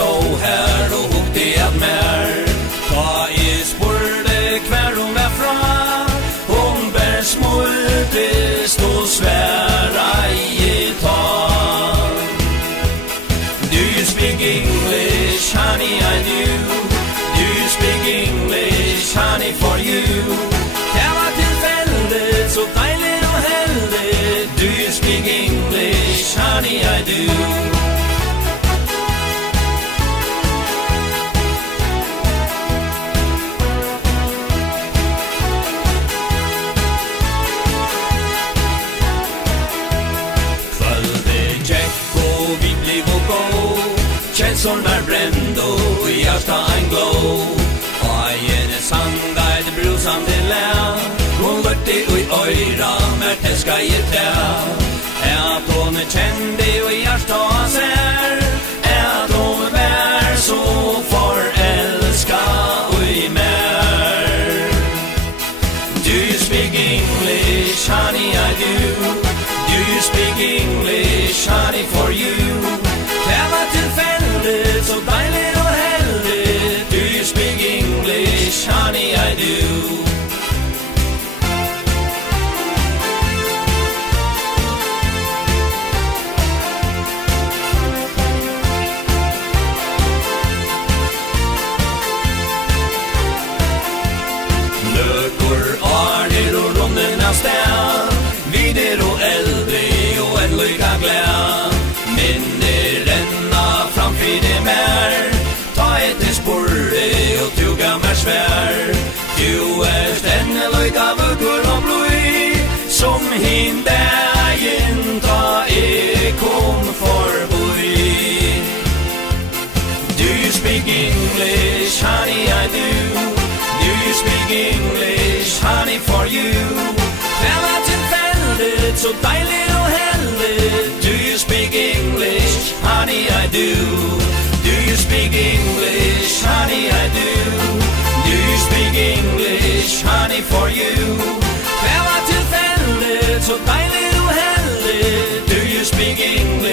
stå her og hukte at mer. Ta spurte hver hun var fra, hun bær smultest og sværa i tal. Do you speak English, honey, I do. Do you speak English, honey, for you? Det var tilfellet, så deilig og heldig. Do you speak English, honey, I do. Kjensson var bränd och i hjärsta en glow. Och en sangguide brusande lär. Hon lörte i öra med täska i tär. Att hon kände och i hjärsta ser. Att hon var så förälska i mer. Do you speak English, honey, I do. Do you speak English, honey, for you? So deilig og heldig. Do you speak English, honey, I do. Løkur, arner og runden av sted. Vider og eldre og en lyka gled. Minner renna framfyr det mer. Ta etter spurre og tuga mer svær. Du stenne lyka vuggur og blod. Som hin dagen ta kom forboi. Do you speak English, honey, I do. Do you speak English, honey, for you? Det var tilfellet, så deilig og heldig. Do you speak English, honey, I do. Do you speak English, honey, I do. Do you speak English, honey, for you? Det var tilfellet, så deilig og heldig. Do you speak English?